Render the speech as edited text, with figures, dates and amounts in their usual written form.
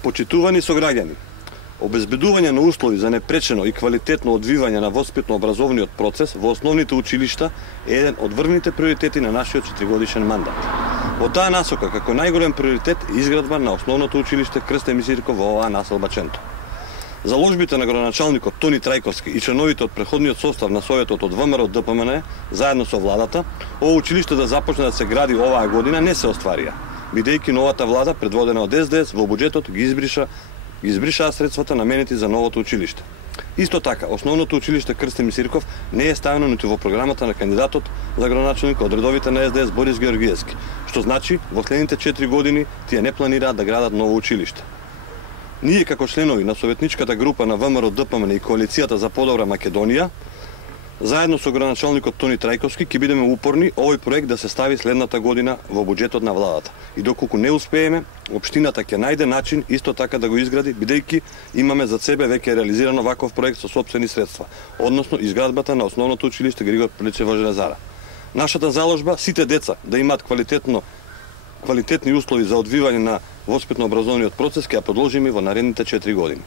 Почитувани сограѓани, обезбедување на услови за непречено и квалитетно одвивање на воспитно-образовниот процес во основните училишта е еден од врвните приоритети на нашиот 4-годишен мандат. Во таа насока, како најголем приоритет е изградба на основното училиште Крстен Мисирков во оваа населба Ченто. Заложбите на градоначалникот Тони Трајковски и членовите од преходниот состав на Советот од ВМРО ДПМН, заедно со владата, ово училиште да започне да се гради оваа година не се остварија, бидејќи новата влада, предводена од СДС, во буџетот ги избришаа средствата наменети за новото училиште. Исто така, основното училиште Крстен Мисирков не е ставено ниту во програмата на кандидатот за градоначалник од редовите на СДС Борис Георгиевски, што значи во следните 4 години тие не планираат да градат ново училиште. Ние како членови на советничката група на ВМРО ДПМН и Коалицијата за подобра Македонија, заедно со градоначалникот Тони Трајковски, ќе бидеме упорни овој проект да се стави следната година во буџетот на владата. И доколку не успееме, општината ќе најде начин исто така да го изгради, бидејќи имаме за себе веќе реализирано ваков проект со сопствени средства, односно изградбата на основното училиште Григор Пеличев во Железара. Нашата заложба сите деца да имаат квалитетни услови за одвивање на воспитно-образовниот процес ќе ја продолжиме во наредните 4 години.